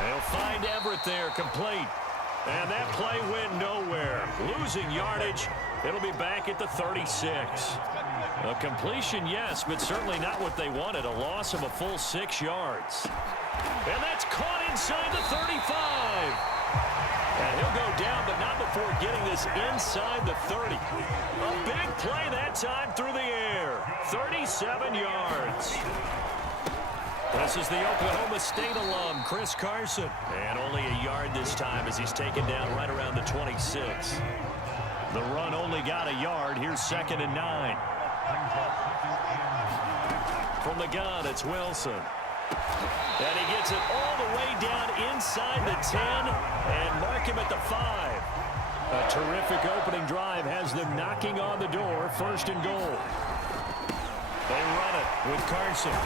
They'll find Everett there, complete. And that play went nowhere. Losing yardage. It'll be back at the 36. A completion, yes, but certainly not what they wanted. A loss of a full 6 yards. And that's caught inside the 35. And he'll go down, but not before getting this inside the 30. A big play that time through the air. 37 yards. This is the Oklahoma State alum, Chris Carson. And only a yard this time as he's taken down right around the 26. The run only got a yard. Here's 2nd and 9. From the gun, it's Wilson. And he gets it all the way down inside the 10 and mark him at the 5. A terrific opening drive has them knocking on the door. 1st and goal. They run it with Carson.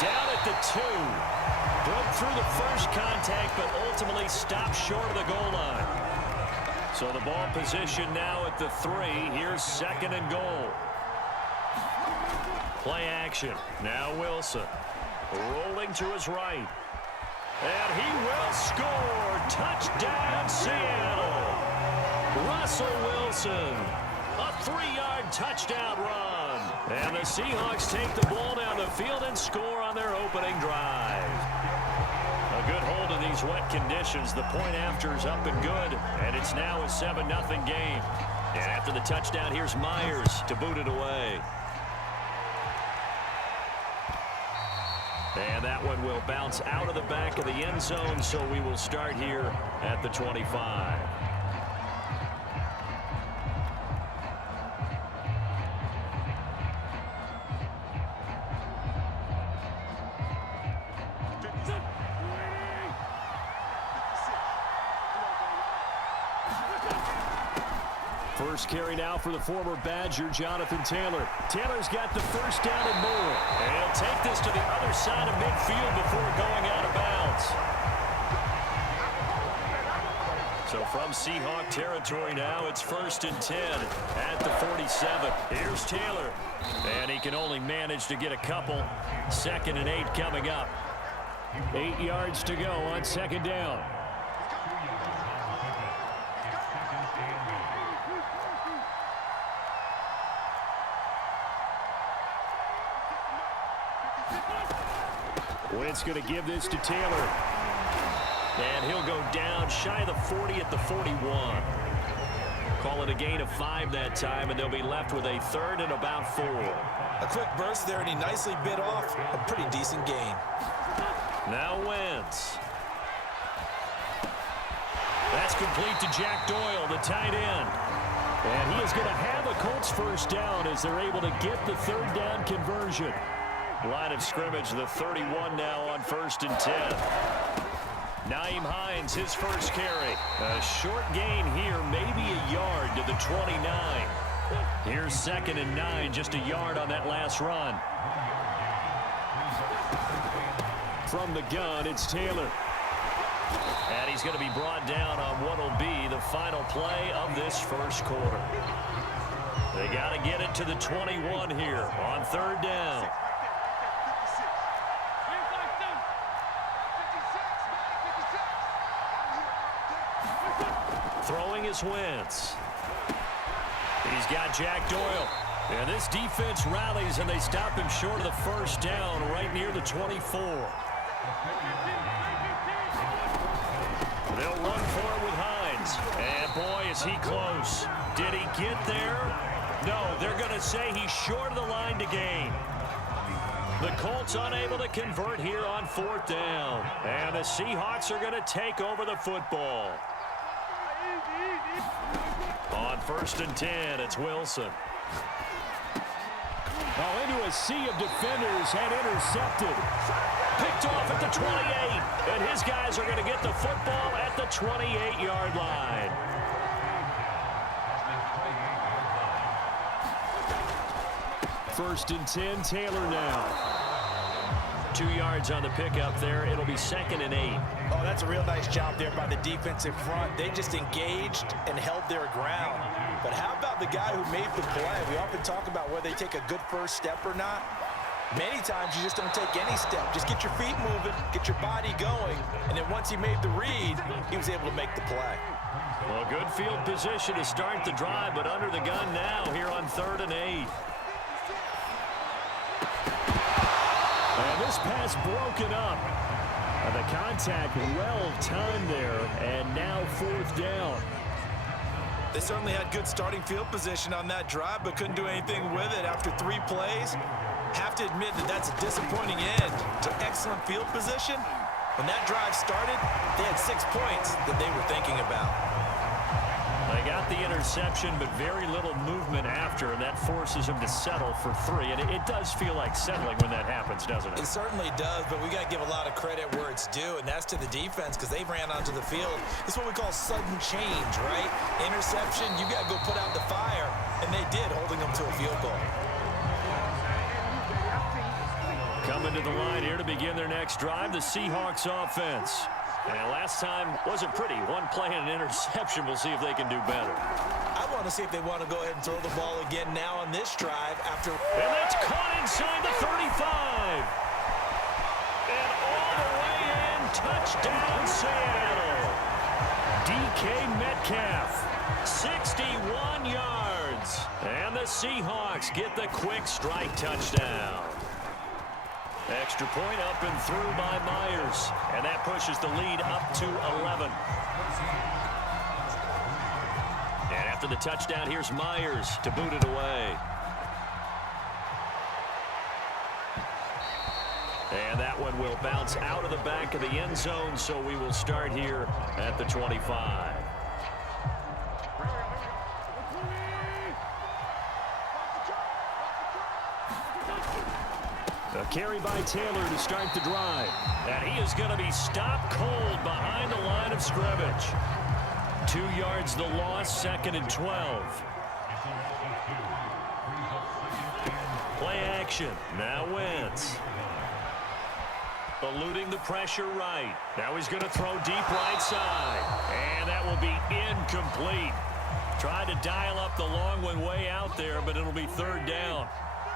Down at the 2. Broke through the first contact, but ultimately stopped short of the goal line. So the ball position now at the 3. Here's 2nd and goal. Play action. Now Wilson. Rolling to his right. And he will score. Touchdown, Seattle. Russell Wilson. A 3-yard touchdown run. And the Seahawks take the ball down the field and score on their opening drive. A good hold in these wet conditions. The point after's up and good. And it's now a 7-0 game. And after the touchdown, here's Myers to boot it away. And that one will bounce out of the back of the end zone, so we will start here at the 25. First carry now for the former Badger, Jonathan Taylor. Taylor's got the first down and more. And he'll take this to the other side of midfield before going out of bounds. So from Seahawk territory now, it's 1st and 10 at the 47. Here's Taylor. And he can only manage to get a couple. 2nd and 8 coming up. 8 yards to go on 2nd down. Wentz going to give this to Taylor. And he'll go down shy of the 40 at the 41. Call it a gain of 5 that time, and they'll be left with a 3rd and about 4. A quick burst there, and he nicely bit off a pretty decent gain. Now Wentz. That's complete to Jack Doyle, the tight end. And he is going to have a Colts first down as they're able to get the 3rd down conversion. Line of scrimmage, the 31 now on 1st and 10. Nyheim Hines, his first carry. A short gain here, maybe a yard to the 29. Here's 2nd and 9, just a yard on that last run. From the gun, it's Taylor. And he's going to be brought down on what will be the final play of this first quarter. They got to get it to the 21 here on 3rd down. Throwing is Wentz. He's got Jack Doyle. And this defense rallies, and they stop him short of the first down right near the 24. They'll run for it with Hines. And boy, is he close. Did he get there? No, they're going to say he's short of the line to gain. The Colts unable to convert here on 4th down. And the Seahawks are going to take over the football. On 1st and 10, it's Wilson. Oh, into a sea of defenders and intercepted. Picked off at the 28. And his guys are going to get the football at the 28-yard line. First and 10, Taylor now. 2 yards on the pickup there. It'll be 2nd and 8. Oh, that's a real nice job there by the defensive front. They just engaged and held their ground. But how about the guy who made the play? We often talk about whether they take a good first step or not. Many times you just don't take any step. Just get your feet moving, get your body going, and then once he made the read, he was able to make the play. Well, good field position to start the drive, but under the gun now here on 3rd and 8. And this pass broken up. And the contact well timed there, and now 4th down. They certainly had good starting field position on that drive, but couldn't do anything with it after 3 plays. Have to admit that that's a disappointing end to excellent field position. When that drive started, they had 6 points that they were thinking about. They got the interception, but very little movement after, and that forces them to settle for 3. And it does feel like settling when that happens, doesn't it? It certainly does, but we got to give a lot of credit where it's due, and that's to the defense because they ran onto the field. It's what we call sudden change, right? Interception, you got to go put out the fire, and they did, holding them to a field goal. Coming to the line here to begin their next drive, the Seahawks offense. And last time wasn't pretty. One play and an interception. We'll see if they can do better. I want to see if they want to go ahead and throw the ball again now on this drive after. And that's caught inside the 35. And all the way in, touchdown Seattle. DK Metcalf, 61 yards. And the Seahawks get the quick strike touchdown. Extra point up and through by Myers. And that pushes the lead up to 11. And after the touchdown, here's Myers to boot it away. And that one will bounce out of the back of the end zone, so we will start here at the 25. A carry by Taylor to start the drive. And he is going to be stopped cold behind the line of scrimmage. 2 yards the loss, 2nd and 12. Play action. Now Wentz. Eluding the pressure right. Now he's going to throw deep right side. And that will be incomplete. Tried to dial up the long one way out there, but it'll be 3rd down.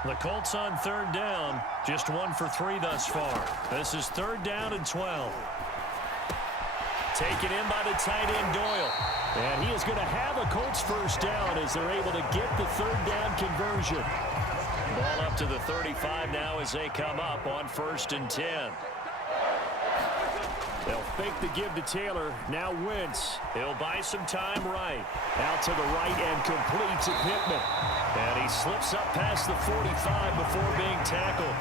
The Colts on 3rd down, just 1 for 3 thus far. This is 3rd down and 12. Taken in by the tight end Doyle. And he is going to have a Colts 1st down as they're able to get the 3rd down conversion. Ball up to the 35 now as they come up on 1st and 10. They'll fake the give to Taylor. Now Wentz. He'll buy some time right. Out to the right and complete to Pittman. And he slips up past the 45 before being tackled.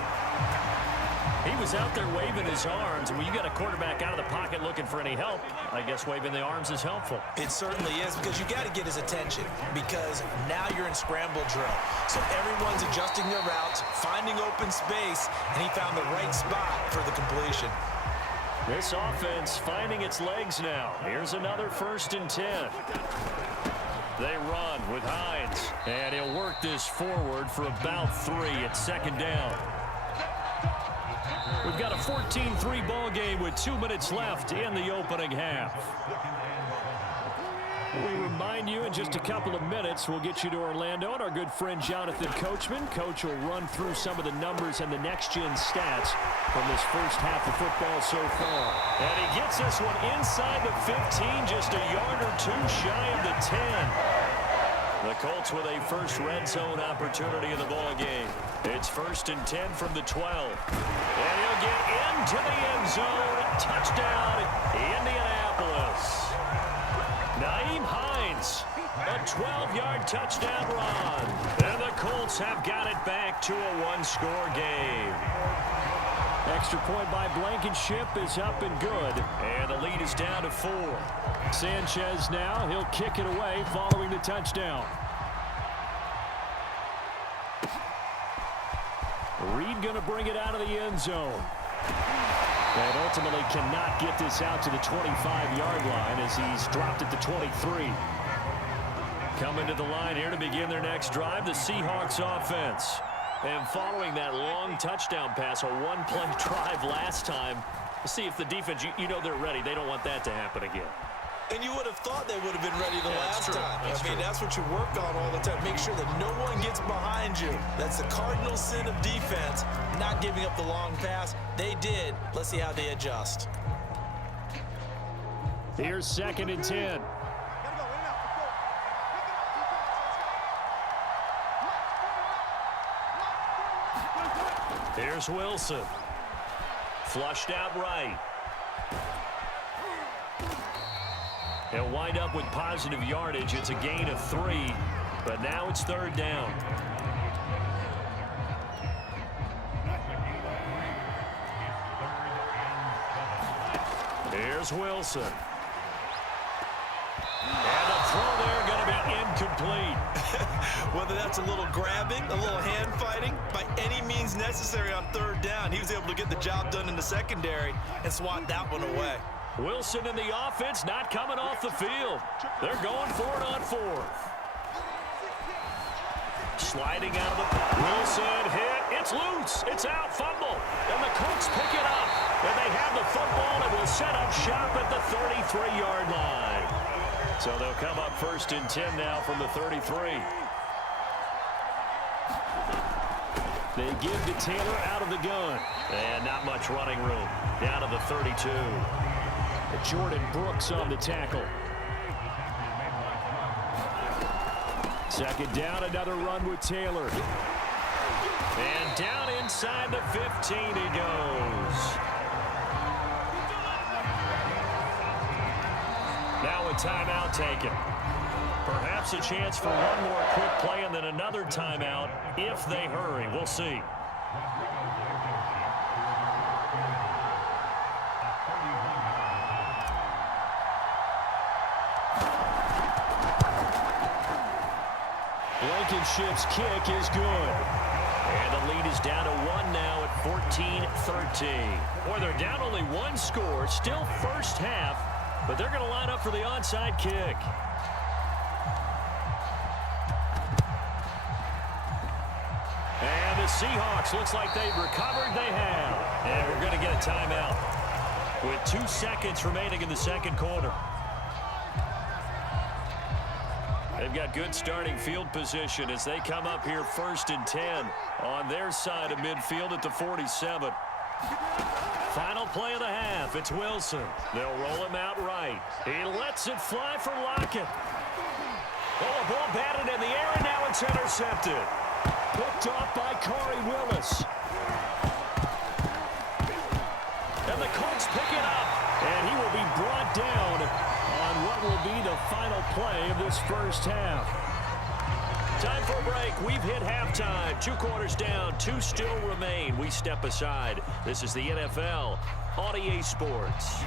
He was out there waving his arms. When you got a quarterback out of the pocket looking for any help, I guess waving the arms is helpful. It certainly is, because you got to get his attention, because now you're in scramble drill. So everyone's adjusting their routes, finding open space, and he found the right spot for the completion. This offense finding its legs now. Here's another 1st and 10. They run with Hines, and he'll work this forward for about 3 at 2nd down. We've got a 14-3 ball game with 2 minutes left in the opening half. We remind you in just a couple of minutes we'll get you to Orlando and our good friend Jonathan Coachman. Coach will run through some of the numbers and the next-gen stats from this first half of football so far. And he gets this one inside the 15, just a yard or 2 shy of the 10. The Colts with a first red zone opportunity in the ball game. It's 1st and 10 from the 12. And he'll get into the end zone. Touchdown, Indianapolis. Nyheim Hines, a 12-yard touchdown run. And the Colts have got it back to a 1-score game. Extra point by Blankenship is up and good. And the lead is down to 4. Sanchez now, he'll kick it away following the touchdown. Reed going to bring it out of the end zone. And ultimately cannot get this out to the 25-yard line as he's dropped at the 23. Coming to the line here to begin their next drive, the Seahawks offense. And following that long touchdown pass, a 1-play drive last time, see if the defense, you know they're ready. They don't want that to happen again. And you would have thought they would have been ready the last time. That's true. That's what you work on all the time. Make sure that no one gets behind you. That's the cardinal sin of defense, not giving up the long pass. They did. Let's see how they adjust. Here's 2nd and 10. Here's Wilson. Flushed out right. He'll wind up with positive yardage. It's a gain of 3, but now it's 3rd down. Here's Wilson. And the throw there going to be incomplete. Whether that's a little grabbing, a little hand fighting, by any means necessary on 3rd down, he was able to get the job done in the secondary and swat that one away. Wilson and the offense not coming off the field. They're going for it on 4th. Sliding out of the Wilson hit. It's loose. It's out. Fumble. And the Colts pick it up. And they have the football and will set up shop at the 33-yard line. So they'll come up 1st and 10 now from the 33. They give to Taylor out of the gun. And not much running room. Down to the 32. Jordan Brooks on the tackle. 2nd down, another run with Taylor. And down inside the 15 he goes. Now a timeout taken. Perhaps a chance for one more quick play and then another timeout if they hurry. We'll see. Blankenship's kick is good. And the lead is down to 1 now at 14-13. Boy, they're down only 1 score. Still first half, but they're going to line up for the onside kick. And the Seahawks, looks like they've recovered. They have. And we're going to get a timeout with 2 seconds remaining in the 2nd quarter. They've got good starting field position as they come up here 1st and 10 on their side of midfield at the 47. Final play of the half. It's Wilson. They'll roll him out right. He lets it fly for Lockett. Oh, a ball batted in the air, and now it's intercepted. Picked off by Corey Willis. And the Colts pick it up. And he will be brought down on what will be the final play of this first half. Time for a break. We've hit halftime. 2 quarters down. 2 still remain. We step aside. This is the NFL on EA Sports.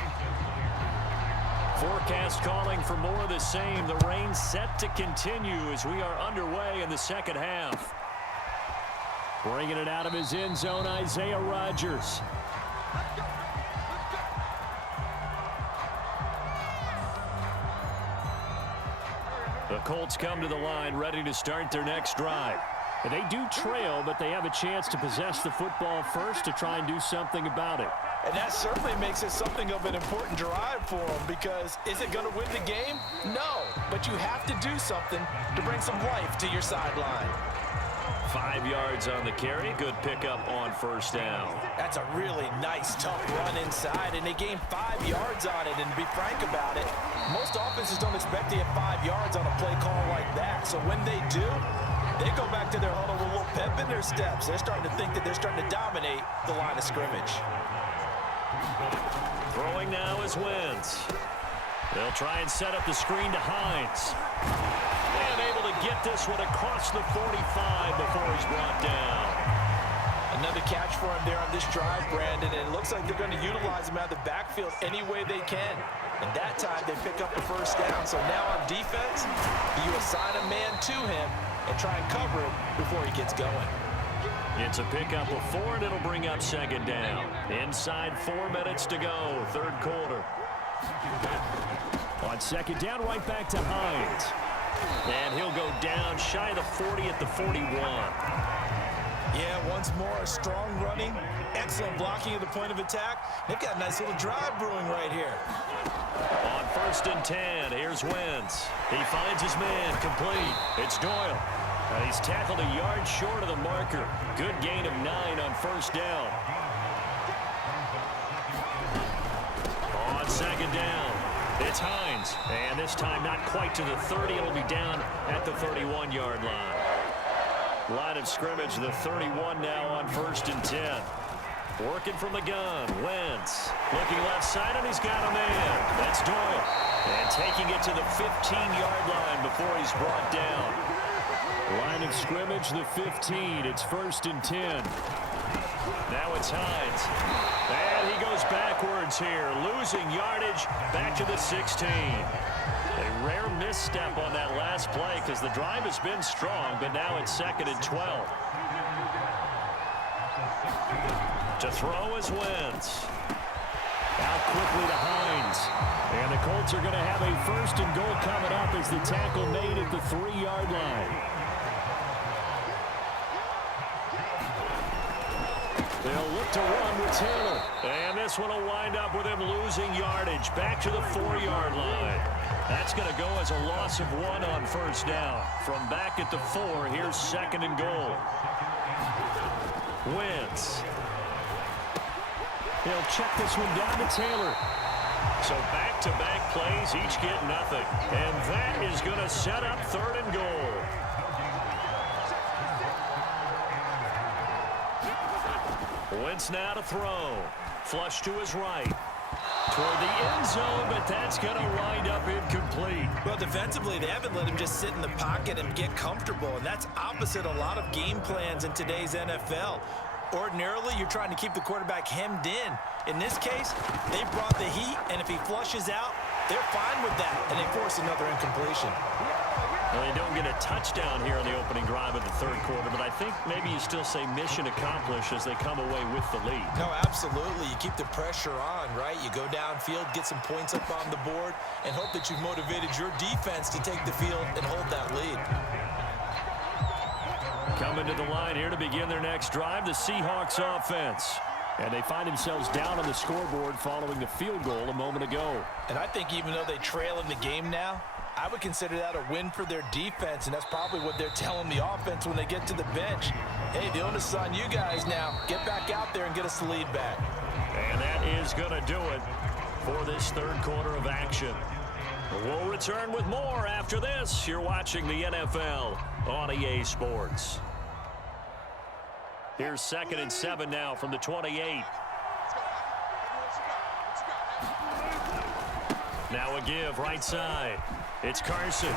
Forecast calling for more of the same. The rain set to continue as we are underway in the 2nd half. Bringing it out of his end zone, Isaiah Rodgers. The Colts come to the line ready to start their next drive. And they do trail, but they have a chance to possess the football first to try and do something about it. And that certainly makes it something of an important drive for them, because is it going to win the game? No, but you have to do something to bring some life to your sideline. 5 yards on the carry. Good pickup on 1st down. That's a really nice, tough run inside, and they gained 5 yards on it. And to be frank about it, most offenses don't expect to get 5 yards on a play call like that. So when they do, they go back to their huddle with a little pep in their steps. They're starting to think that they're starting to dominate the line of scrimmage. Throwing now is Wentz. They'll try and set up the screen to Hines. And able to get this one across the 45 before he's brought down. Another catch for him there on this drive, Brandon, and it looks like they're going to utilize him out of the backfield any way they can. And that time they pick up the 1st down. So now on defense, you assign a man to him and try and cover him before he gets going. It's a pickup of 4, and it'll bring up 2nd down. Inside 4 minutes to go, 3rd quarter. On 2nd down, right back to Hines. And he'll go down shy of the 40 at the 41. Yeah, once more, a strong running, excellent Excellent blocking at the point of attack. They've got a nice little drive brewing right here. On 1st and 10, here's Wentz. He finds his man, complete. It's Doyle. And he's tackled a yard short of the marker. Good gain of 9 on 1st down. On 2nd down, it's Hines. And this time not quite to the 30. It'll be down at the 31-yard line. Line of scrimmage, the 31 now on 1st and 10. Working from the gun, Wentz. Looking left side, and he's got a man. That's Doyle. And taking it to the 15-yard line before he's brought down. Line of scrimmage, the 15. It's 1st and 10. Now it's Hines. And he goes backwards here, losing yardage back to the 16. A rare misstep on that last play because the drive has been strong, but now it's 2nd and 12. To throw is Wentz. Out quickly to Hines. And the Colts are going to have a 1st and goal coming up as the tackle made at the 3-yard line. They'll look to run with Taylor. And this one will wind up with him losing yardage back to the 4-yard line. That's going to go as a loss of 1 on 1st down. From back at the 4, here's 2nd and goal. Wentz. He'll check this one down to Taylor. So back-to-back plays, each get nothing. And that is going to set up 3rd and goal. Wentz now to throw. Flush to his right. Toward the end zone, but that's going to wind up incomplete. Well, defensively, they haven't let him just sit in the pocket and get comfortable, and that's opposite a lot of game plans in today's NFL. Ordinarily, you're trying to keep the quarterback hemmed in. In this case, they brought the heat, and if he flushes out, they're fine with that, and they force another incompletion. Well, they don't get a touchdown here on the opening drive of the 3rd quarter, but I think maybe you still say mission accomplished as they come away with the lead. No, absolutely. You keep the pressure on, right? You go downfield, get some points up on the board, and hope that you've motivated your defense to take the field and hold that lead. Coming to the line here to begin their next drive, the Seahawks offense. And they find themselves down on the scoreboard following the field goal a moment ago. And I think even though they trail in the game now, I would consider that a win for their defense, and that's probably what they're telling the offense when they get to the bench. Hey, the onus is on you guys now. Get back out there and get us the lead back. And that is going to do it for this 3rd quarter of action. We'll return with more after this. You're watching the NFL on EA Sports. Here's 2nd and 7 now from the 28. Now a give right side. It's Carson.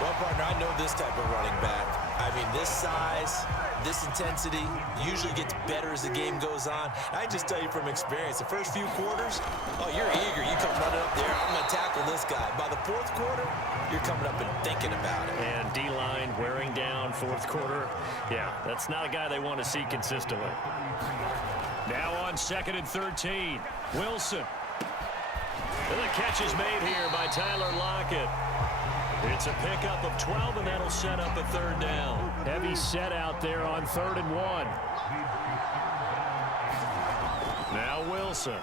Well, partner, I know this type of running back. I mean, this size, this intensity usually gets better as the game goes on. I just tell you from experience, the first few quarters, oh, you're eager. You come running up there, I'm going to tackle this guy. By the 4th quarter, you're coming up and thinking about it. And D-line wearing down 4th quarter. Yeah, that's not a guy they want to see consistently. Now on 2nd and 13, Wilson. And the catch is made here by Tyler Lockett. It's a pickup of 12, and that'll set up a 3rd down. Heavy set out there on 3rd and 1. Now Wilson.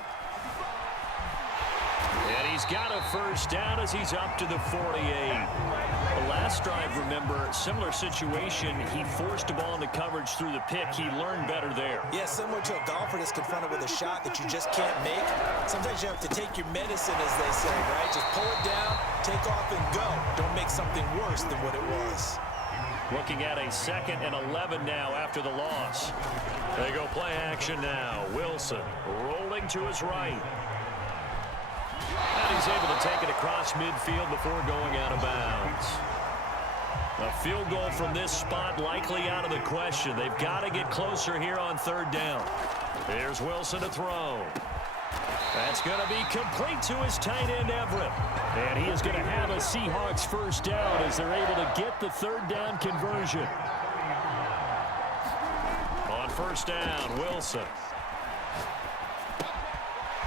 And he's got a 1st down as he's up to the 48. The last drive, remember, similar situation. He forced a ball into coverage through the pick. He learned better there. Yeah, similar to a golfer that's confronted with a shot that you just can't make. Sometimes you have to take your medicine, as they say, right? Just pull it down, take off, and go. Don't make something worse than what it was. Looking at a 2nd and 11 now after the loss. They go play action now. Wilson rolling to his right. And he's able to take it across midfield before going out of bounds. A field goal from this spot likely out of the question. They've got to get closer here on 3rd down. Here's Wilson to throw. That's going to be complete to his tight end, Everett. And he is going to have a Seahawks 1st down as they're able to get the 3rd down conversion. On 1st down, Wilson.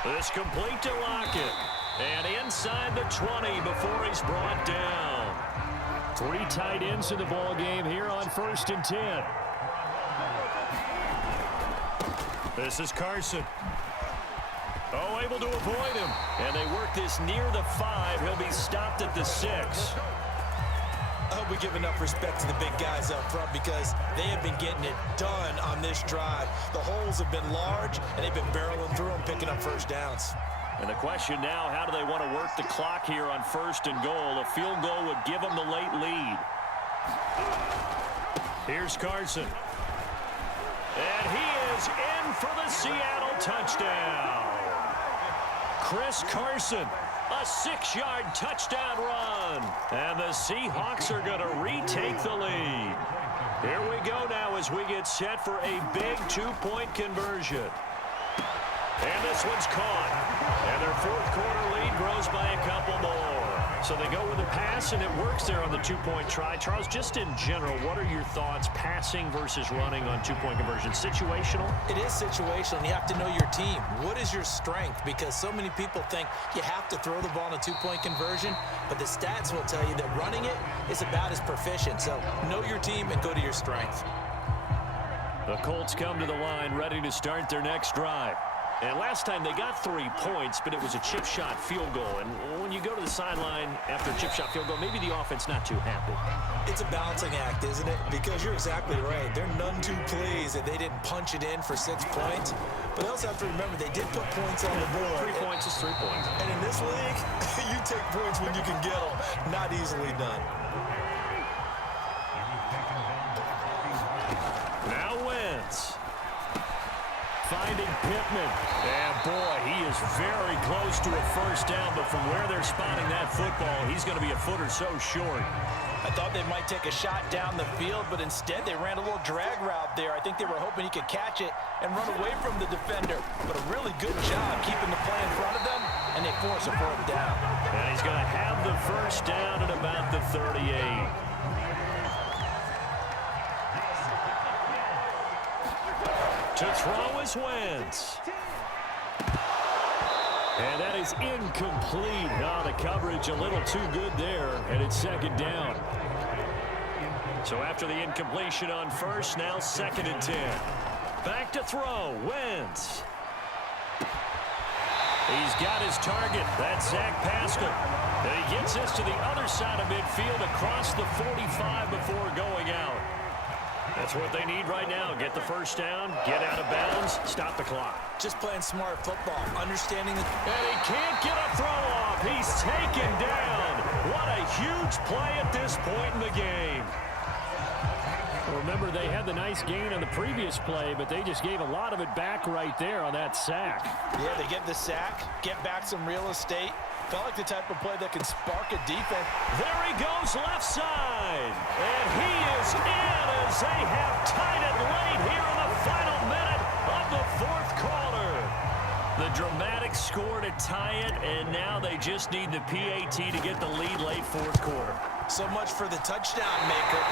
This complete to Lockett. And inside the 20 before he's brought down. 3 tight ends in the ball game here on 1st and 10. This is Carson. Oh, able to avoid him. And they work this near the 5. He'll be stopped at the 6. I hope we give enough respect to the big guys up front because they have been getting it done on this drive. The holes have been large, and they've been barreling through them, picking up first downs. And the question now, how do they want to work the clock here on 1st and goal? A field goal would give them the late lead. Here's Carson. And he is in for the Seattle touchdown. Chris Carson, a 6-yard touchdown run. And the Seahawks are going to retake the lead. Here we go now as we get set for a big 2-point conversion. And this one's caught. And their 4th quarter lead grows by a couple more. So they go with a pass, and it works there on the 2-point try. Charles, just in general, what are your thoughts passing versus running on 2-point conversion? Situational? It is situational, and you have to know your team. What is your strength? Because so many people think you have to throw the ball in a 2-point conversion, but the stats will tell you that running it is about as proficient. So know your team and go to your strength. The Colts come to the line ready to start their next drive. And last time they got 3 points, but it was a chip shot field goal. And when you go to the sideline after a chip shot field goal, maybe the offense not too happy. It's a balancing act, isn't it? Because you're exactly right. They're none too pleased that they didn't punch it in for 6 points. But they also have to remember they did put points on the board. 3 points is 3 points. And in this league, you take points when you can get them. Not easily done. Now Wentz. Finding Pittman. And boy, he is very close to a first down, but from where they're spotting that football, he's going to be a foot or so short. I thought they might take a shot down the field, but instead they ran a little drag route there. I think they were hoping he could catch it and run away from the defender. But a really good job keeping the play in front of them, and they force a 4th down. And he's going to have the first down at about the 38. To throw is Wentz. And that is incomplete. Oh, the coverage a little too good there, and it's 2nd down. So after the incompletion on 1st, now 2nd and 10. Back to throw, Wentz. He's got his target. That's Zach past him. And he gets this to the other side of midfield across the 45 before going out. That's what they need right now. Get the first down, get out of bounds, stop the clock. Just playing smart football, understanding that. And he can't get a throw off. He's taken down. What a huge play at this point in the game. Remember, they had the nice gain on the previous play, but they just gave a lot of it back right there on that sack. Yeah, they get the sack, get back some real estate. Felt like the type of play that can spark a defense. There he goes left side. And he is in as they have tied it late here in the final minute of the 4th quarter. The dramatic score to tie it, and now they just need the PAT to get the lead late 4th quarter. So much for the touchdown maker.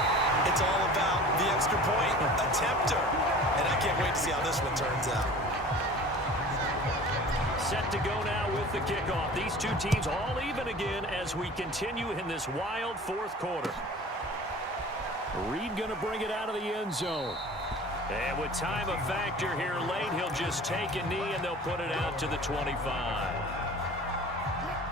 It's all about the extra point attempter. And I can't wait to see how this one turns out. Set to go now with the kickoff. These two teams all even again as we continue in this wild 4th quarter. Reed going to bring it out of the end zone. And with time a factor here late, he'll just take a knee and they'll put it out to the 25.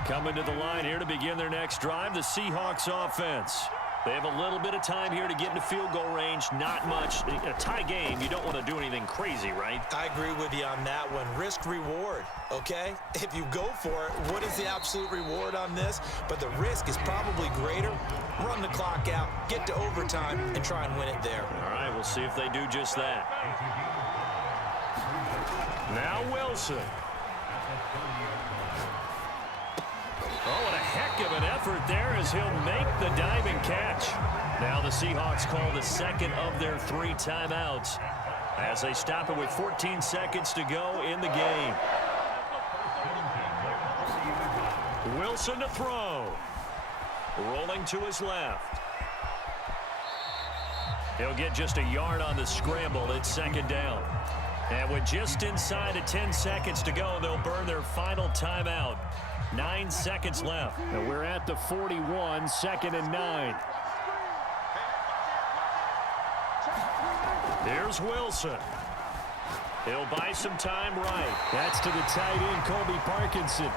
Coming to the line here to begin their next drive, the Seahawks offense. They have a little bit of time here to get into field goal range. Not much. A tie game, you don't want to do anything crazy, right? I agree with you on that one. Risk-reward, okay? If you go for it, what is the absolute reward on this? But the risk is probably greater. Run the clock out, get to overtime, and try and win it there. All right, we'll see if they do just that. Now Wilson. Oh, and a heck of an effort there as he'll make the diving catch. Now the Seahawks call the 2nd of their 3 timeouts as they stop it with 14 seconds to go in the game. Wilson to throw. Rolling to his left. He'll get just a yard on the scramble. It's 2nd down. And with just inside of 10 seconds to go, they'll burn their final timeout. 9 seconds left. And we're at the 41, 2nd and 9. Here's Wilson. He'll buy some time right. That's to the tight end, Colby Parkinson.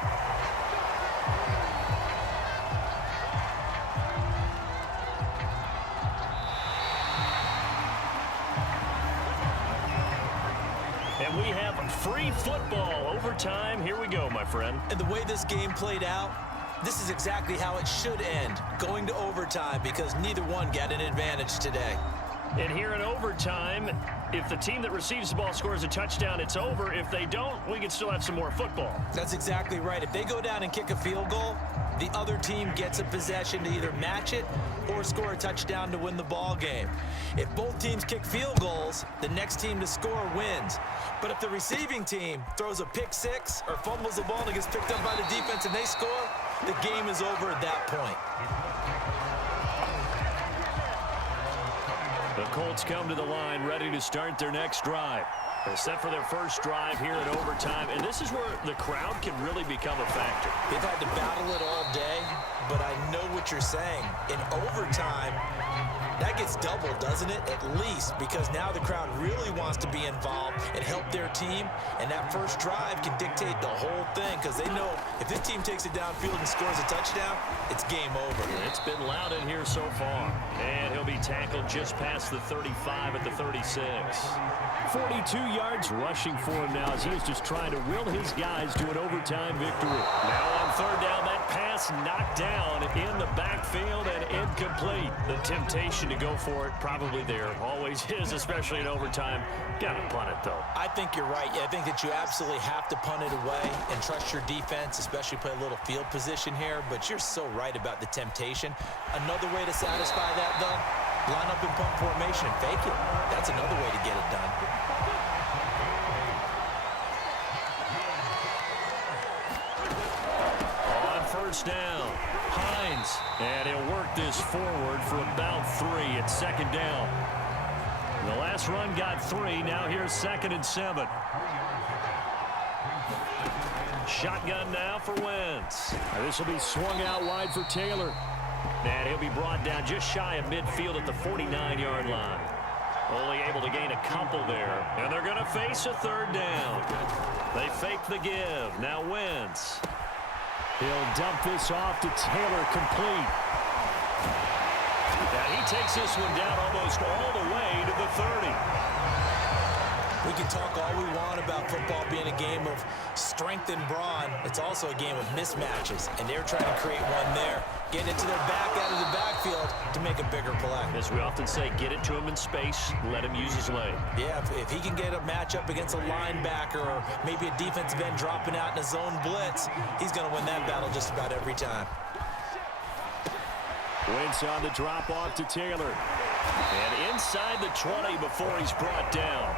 And we have free football overtime. Here we go, my friend. And the way this game played out, this is exactly how it should end, going to overtime, because neither one got an advantage today. And here in overtime, if the team that receives the ball scores a touchdown, it's over. If they don't, we can still have some more football. That's exactly right. If they go down and kick a field goal, the other team gets a possession to either match it or score a touchdown to win the ball game. If both teams kick field goals, the next team to score wins. But if the receiving team throws a pick six or fumbles the ball and it gets picked up by the defense and they score, the game is over at that point. The Colts come to the line ready to start their next drive. They're set for their first drive here in overtime, and this is where the crowd can really become a factor. They've had to battle it all day, but I know what you're saying. In overtime, that gets doubled, doesn't it? At least, because now the crowd really wants to be involved and help their team, and that first drive can dictate the whole thing, because they know if this team takes it downfield and scores a touchdown, it's game over. It's been loud in here so far, and he'll be tackled just past the 35 at the 36. 42 yards rushing for him now as he is just trying to will his guys to an overtime victory. Now on third down, that pass knocked down in the backfield and incomplete. The temptation to go for it probably there. Always is, especially in overtime. Got to punt it, though. I think you're right. I think that you absolutely have to punt it away and trust your defense, especially play a little field position here. But you're so right about the temptation. Another way to satisfy that, though, line up in punt formation and fake it. That's another way to get it done. On first down, Hines. And he'll work this forward for about 3 at second down. The last run got 3. Now here's 2nd and 7. Shotgun now for Wentz. This will be swung out wide for Taylor. And he'll be brought down just shy of midfield at the 49-yard line. Only able to gain a couple there. And they're going to face a third down. They fake the give. Now Wentz. He'll dump this off to Taylor, complete. And he takes this one down almost all the way to the 30. We can talk all we want about football being a game of strength and brawn. It's also a game of mismatches, and they're trying to create one there, getting it to their back out of the backfield to make a bigger play. As we often say, get it to him in space, let him use his leg. Yeah, if he can get a matchup against a linebacker or maybe a defensive end dropping out in a zone blitz, he's going to win that battle just about every time. Wentz on the drop-off to Taylor. And inside the 20 before he's brought down.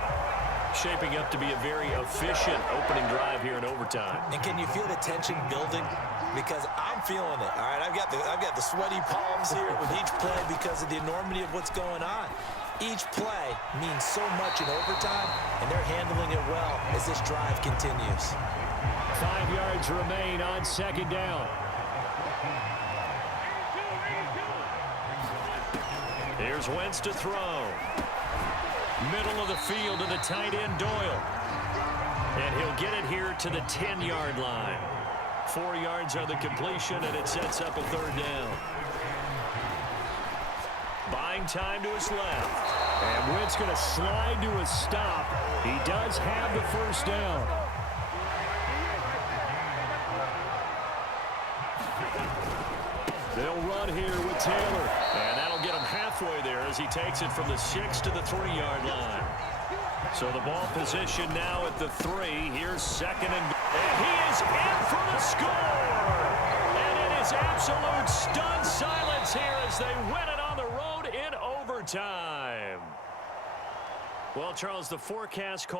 Shaping up to be a very efficient opening drive here in overtime. And can you feel the tension building? Because I'm feeling it. All right, I've got the sweaty palms here with each play because of the enormity of what's going on. Each play means so much in overtime, and they're handling it well as this drive continues. 5 yards remain on second down. Here's Wentz to throw. Middle of the field to the tight end, Doyle. And he'll get it here to the 10-yard line. 4 yards on the completion, and it sets up a third down. Buying time to his left. And Wentz going to slide to a stop. He does have the first down. They'll run here with Taylor. And that'll get him halfway there as he takes it from the 6 to the 3-yard line. So the ball position now at the 3. Here's 2nd and he is in for the score. And it is absolute stunned silence here as they win it on the road in overtime. Well, Charles, the forecast call